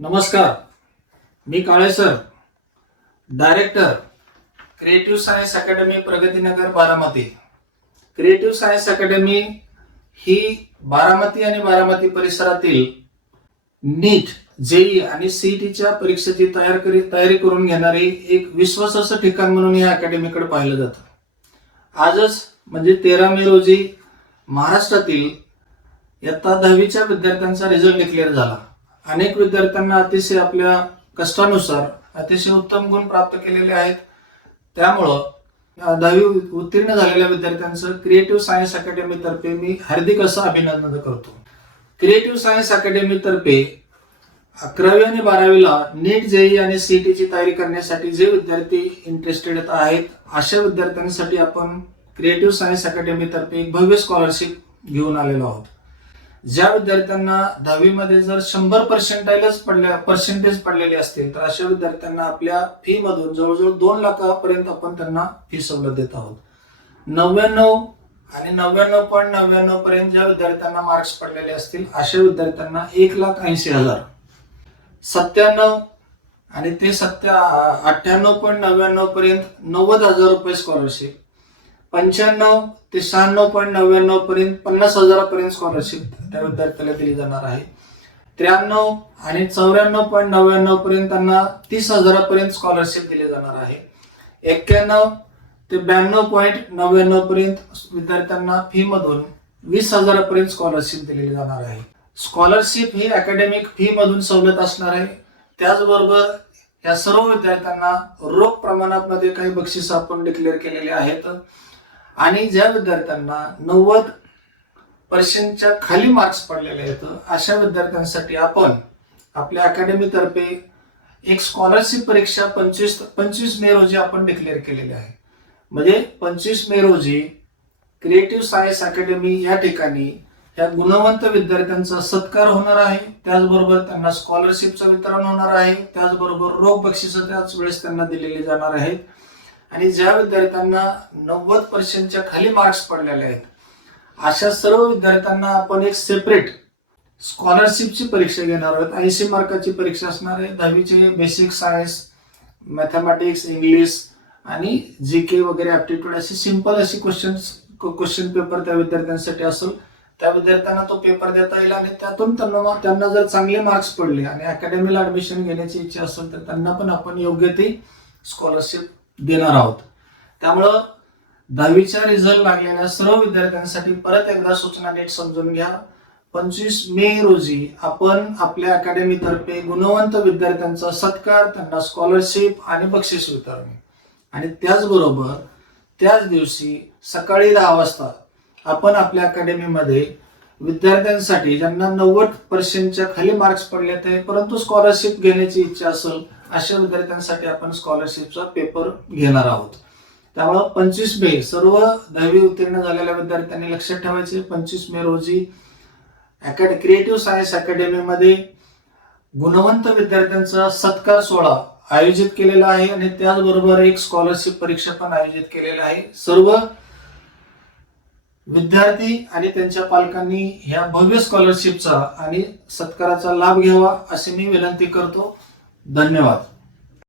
नमस्कार. मी Kale sir director creative science academy Pragatinagar Baramati. Creative science academy ही बारामती आणि बारामती परिसरातील नीट JEE आणि सीईटीच्या परीक्षेची तयार करी तयारी करून घेणारी एक विश्वासाचं ठिकाण म्हणून या अकॅडमीकडे पाहिलं जातं. आजच म्हणजे तेरा मे रोजी महाराष्ट्रातील इयत्ता दहावीच्या विद्यार्थ्यांचा रिझल्ट डिक्लेअर झाला. अनेक विद्यार्थ्यांना अतिशय आपल्या कष्टानुसार अतिशय उत्तम गुण प्राप्त केलेले आहेत. त्यामुळं दहावी उत्तीर्ण झालेल्या विद्यार्थ्यांचं क्रिएटिव्ह सायन्स अकॅडमीतर्फे मी हार्दिक असं अभिनंदन करतो. क्रिएटिव्ह सायन्स अकॅडमीतर्फे अकरावी आणि बारावीला नीट जेई आणि सीईटीची तयारी करण्यासाठी जे विद्यार्थी इंटरेस्टेड आहेत अशा विद्यार्थ्यांसाठी आपण क्रिएटिव्ह सायन्स अकॅडमीतर्फे एक भव्य स्कॉलरशिप घेऊन आलेलो आहोत. ज्या विद्यार्थ्यांना दहावीमध्ये जर शंभर पर्सेंटाईलच पडल्या पर्सेंटेज पडलेले असतील तर अशा विद्यार्थ्यांना आपल्या फीमधून जवळजवळ दोन लाखापर्यंत आपण त्यांना फी सवलत देत आहोत. नव्याण्णव आणि नव्याण्णव पॉईंट नव्याण्णव पर्यंत ज्या विद्यार्थ्यांना मार्क्स पडलेले असतील अशा विद्यार्थ्यांना एक लाख ऐंशी हजार. सत्त्याण्णव आणि ते सत्या अठ्ठ्याण्णव पॉईंट नव्याण्णव पर्यंत नव्वद हजार रुपये स्कॉलरशिप पंच्याण्णव ते शहाण्णव पॉईंट नव्याण्णव पर्यंत पन्नास हजारापर्यंत स्कॉलरशिप त्या विद्यार्थ्याला दिली जाणार आहे. त्र्याण्णव आणि चौऱ्याण्णव पॉईंट नव्याण्णव पर्यंत त्यांना तीस हजारापर्यंत स्कॉलरशिप दिली जाणार आहे. एक्क्याण्णव ते ब्याण्णव पॉईंट नव्याण्णव पर्यंत विद्यार्थ्यांना फी मधून वीस हजारापर्यंत स्कॉलरशिप दिलेली जाणार आहे. स्कॉलरशिप ही अकॅडमिक फी मधून सवलत असणार आहे. त्याचबरोबर या सर्व विद्यार्थ्यांना रोख प्रमाणामध्ये काही बक्षीस आपण डिक्लेअर केलेले आहेत. आणि ज्या विद्यार्थ्यांना नव्वद पर्सेंटच्या खाली मार्क्स पडलेले आहेत. अशा विद्यार्थ्यांसाठी आपण आपल्या अकॅडमीतर्फे एक स्कॉलरशिप परीक्षा पंचवीस पंचवीस मे रोजी आपण डिक्लेअर केलेली आहे. म्हणजे पंचवीस मे रोजी क्रिएटिव्ह सायन्स अकॅडमी या ठिकाणी या गुणवंत विद्यार्थ्यांचा सत्कार होणार आहे. त्याचबरोबर त्यांना स्कॉलरशिपचं वितरण होणार आहे. त्याचबरोबर रोख बक्षिसं त्याच वेळेस त्यांना दिलेली जाणार आहेत. आणि ज्या विद्यार्थ्यांना नव्वद पर्सेंटच्या खाली मार्क्स पडलेले आहेत अशा सर्व विद्यार्थ्यांना आपण एक सेपरेट स्कॉलरशिपची परीक्षा घेणार आहोत. ऐंशी मार्काची परीक्षा असणार आहे. दहावीचे बेसिक सायन्स मॅथमॅटिक्स इंग्लिश आणि जी के वगैरे ॲप्टिट्यूड अशी सिंपल अशी क्वेश्चन्स क्वेश्चन पेपर त्या विद्यार्थ्यांसाठी असेल. त्या विद्यार्थ्यांना तो पेपर देता येईल आणि त्यातून त्यांना त्यांना जर चांगले मार्क्स पडले आणि अकॅडमीला ऍडमिशन घेण्याची इच्छा असेल तर त्यांना पण आपण योग्य ती स्कॉलरशिप देणार आहोत. त्यामुळं दहावीचा रिझल्ट लागलेल्या सर्व विद्यार्थ्यांसाठी परत एकदा सूचना नीट समजून घ्या. पंचवीस मे रोजी आपण आपल्या अकॅडमीतर्फे गुणवंत विद्यार्थ्यांचा सत्कार त्यांना स्कॉलरशिप आणि बक्षीस वितरणे. आणि त्याचबरोबर त्याच दिवशी सकाळी दहा वाजता आपण आपल्या अकॅडमीमध्ये विद्यार्थ्यांसाठी ज्यांना नव्वद पर्सेंटच्या खाली मार्क्स पडले ते परंतु स्कॉलरशिप घेण्याची इच्छा असेल अशा विद्यार्थ्यांसाठी आपण स्कॉलरशिपचा पेपर घेणार आहोत. त्यामुळं पंचवीस मे सर्व दहावी उत्तीर्ण झालेल्या विद्यार्थ्यांनी लक्षात ठेवायचे पंचवीस मे रोजी अकॅड क्रिएटिव्ह सायन्स अकॅडमीमध्ये गुणवंत विद्यार्थ्यांचा सत्कार सोहळा आयोजित केलेला आहे आणि त्याचबरोबर एक स्कॉलरशिप परीक्षा पण आयोजित केलेली आहे. सर्व विद्यार्थी आणि त्यांच्या पालकांनी ह्या भव्य स्कॉलरशिपचा आणि सत्काराचा लाभ घ्यावा अशी मी विनंती करतो. धन्यवाद.